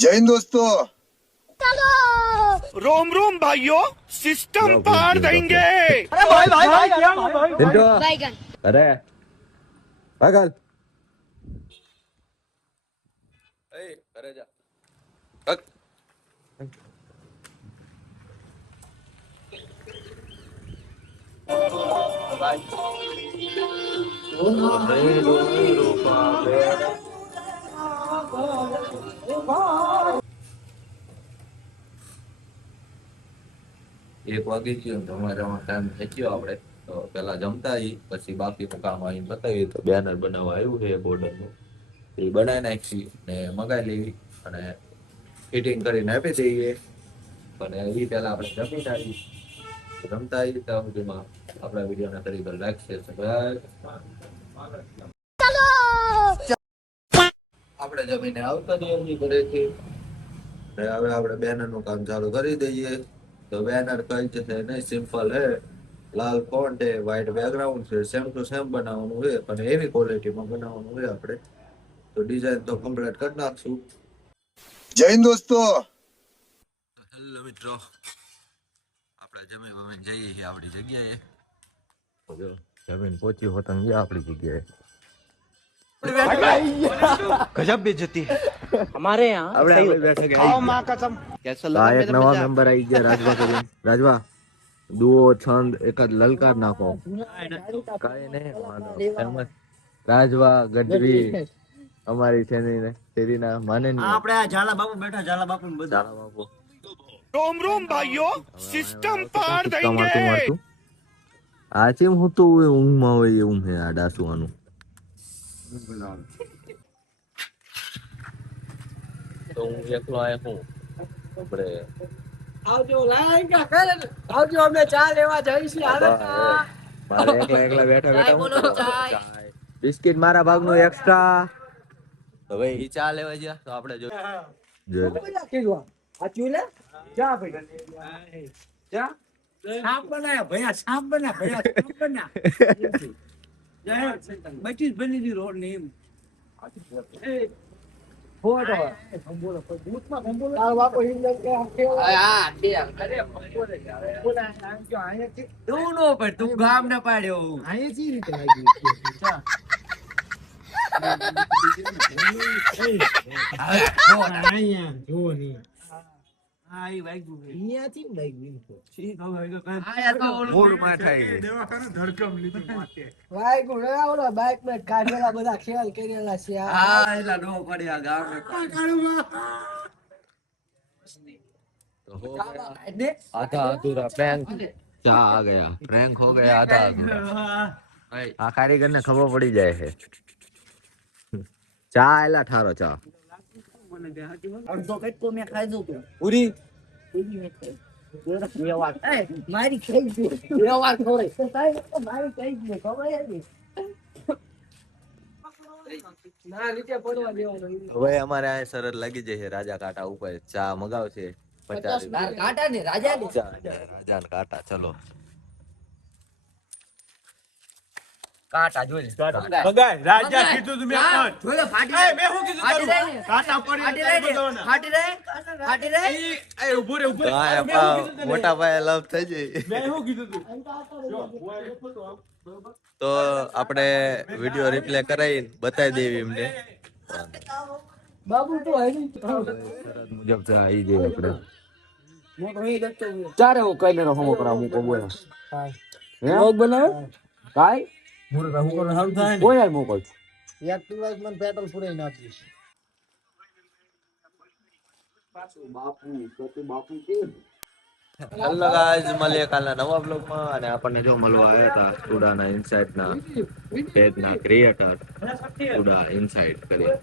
जय हिंद दोस्तों। रोम रोम भाइयों, सिस्टम पार देंगे। चिंटू बैगन अरे पागल ए अरे जा हक એક વાગી ગયો તમારામાં ટાઈમ થઈ ગયો આપણે તો પેલા જમતા આવીએ પછી બાકીનું કામ આવીને બતાવીએ તો બેનર બનાવવા આવ્યું છે બોર્ડરનું એ બનાવી નાખી ને મગાવી લેવી અને ફિટિંગ કરીને આપી દઈએ અને એ પહેલા આપણે જમી આવીએ જમતા આવીએ ત્યાં સુધીમાં આપણા વિડીયોને કરી દો લાઈક શેર સબસ્ક્રાઇબ આપણે જમીને આવતા રહીએ ઘરેથી ને હવે આપણે બેનરનું કામ ચાલુ કરી દઈએ તો બેનર કઈ છે નહીં સિમ્પલ હે લાલ ફોન્ટ હે વ્હાઈટ બેકગ્રાઉન્ડ છે સેમ ટુ સેમ બનાવવાનું છે પણ એવી ક્વોલિટીમાં બનાવવાનું છે આપણે તો ડિઝાઇન તો કમ્પ્લીટ કરી નાખશું जय हिंद दोस्तों। હેલો મિત્રો આપણે જમીન જઈએ છીએ આપણી જગ્યાએ જો જમીન પહોંચી હોતન ગયા આપણી જગ્યાએ गजब बेइज्जती है हमारे यहाँ આપણે બેઠક खाओ माँ कसम। कैसा આ लगा એક मेरा નવા मजाक? મેમ્બર આવી ગયા રાજવા કરીને રાજવા દુઓ છંદ એક જ લલકાર નાખો કાઈ નહીં માનો ફેમસ રાજવા ગઢવી અમારી શેરીના માને નહીં આપણે આ ઝાલા બાપુ બેઠા ઝાલા બાપુ ને બધા તારા બાપુ रोम रोम भाइयों, सिस्टम पार કુદકા देंगे। મારતું આ ચેમ હું તો ઊંઘમાં હોય એવું છે આ ડાસુવાનું તો હું એકલો આયા હું આપણે આવજો લાઈન આવજો અમે ચા લેવા જઈશું મારે એકલા એકલા બેઠા બેઠા હું ચાય. બિસ્કિટ મારા ભાગનું એક્સ્ટ્રા તો ભાઈ ઈ ચા લેવા ગયા તો આપણે જો આ ચૂલે ચા ભાઈ ચા સાપ બનાયા ભૈયા સાપ બના ભૈયા સાપ બના બચીસ બની દી રોડ ને એમ તું ગામ ને પાડ્યો બાઈક માં કાઢેલા બધા ખેલ કરેલા છે आधा अधूरा प्रैंक चा आ गया प्रैंक हो गया आधा अधूरा आ कारीगर ने खबर पड़ी जाए है चा आयला ठारो चा અડધો કટકો મેં ખાઈ દઉં પૂરી મારી ખાઈ ગયું વ્યવહાર થોડે મારી ખાઈ ગયું ખબર હતી ના નીચે પડવા દેવાનો હવે અમારે આ શરત લાગી જશે રાજા કાંટા ઉપર ચા મગાવશે 50 કાંટા ને રાજા ને રાજા ને કાંટા ચલો કાંટા જોઈ બગાય રાજા કીધું તું મેં જોઈ ફાટી એ મેં શું કીધું તારું કાંટા પડી ફાટી રે એ ઊભો રે ઊભો રે. મોટા ભાઈ લવ થઈ જાય મેં શું કીધું તું તો આપણે વિડિયો રિપ્લે કરાવીને બતાવી દેવી એમને બાબુ તો આવી શરત મુજબ તો આવી જાય આપણે હું તો અહીં દખતો ચારે હું કઈ નો હોમો કરા હું કો બોલા લોગ બનાવ કાઈ બોલા મોકલ એક દિવસ મને પેટ્રોલ પુરાઈ નાખીશ હેલો ગાઈઝ મળીએ કાલના નવા બ્લોગમાં અને આપણને જો મળવા આવ્યા હતા સ્ટુડાના ઇનસાઇડના પેજના ક્રિએટર સ્ટુડા ઇનસાઇડ કરી